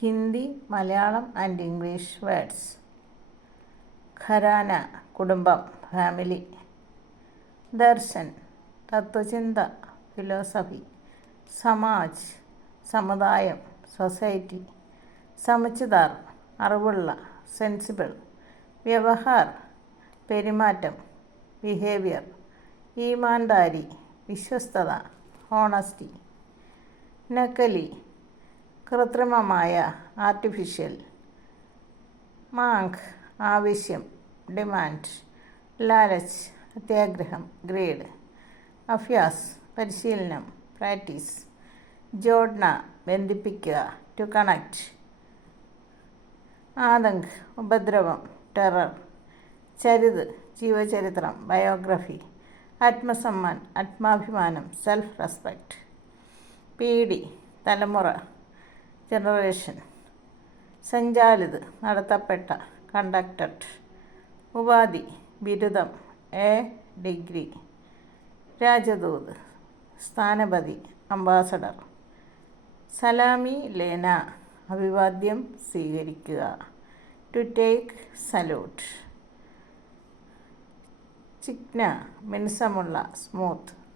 Hindi, Malayalam and English words. Gharana കുടുംബം, family. Darshan തത്വചിന്ത, philosophy. Samaj സമുദായം, society. സമജ്ദാർ അറിവുള്ള, സെൻസിബിൾ. വ്യവഹാർ പെരുമാറ്റം, ബിഹേവിയർ. ഈമാൻദാരി വിശ്വസ്തത, ഹോണസ്റ്റി. നക്കലി കൃത്രിമമായ, ആർട്ടിഫിഷ്യൽ. മാങ് ആവശ്യം, ഡിമാൻഡ്. ലാലച്ച് അത്യാഗ്രഹം, ഗ്രേഡ്. അഭ്യാസ് പരിശീലനം, പ്രാക്ടീസ്. ജോഡ്ന ബന്ധിപ്പിക്കുക, ടു കണക്ട്. ആതങ്ക് ഉപദ്രവം, ടെറർ. ചരിത് ജീവചരിത്രം, ബയോഗ്രഫി. ആത്മസമ്മാൻ ആത്മാഭിമാനം, സെൽഫ് റെസ്പെക്റ്റ്. പീഡി തലമുറ, ജനറേഷൻ. സഞ്ചാലിത് നടത്തപ്പെട്ട, കണ്ടക്ടഡ്. ഉപാധി ബിരുദം, എ ഡിഗ്രി. രാജദൂത് സ്ഥാനപതി, അംബാസഡർ. സലാമി ലേന അഭിവാദ്യം സ്വീകരിക്കുക, ടു ടേക്ക് സല്യൂട്ട്. ചിക്ന മിനുസമുള്ള, സ്മൂത്ത്.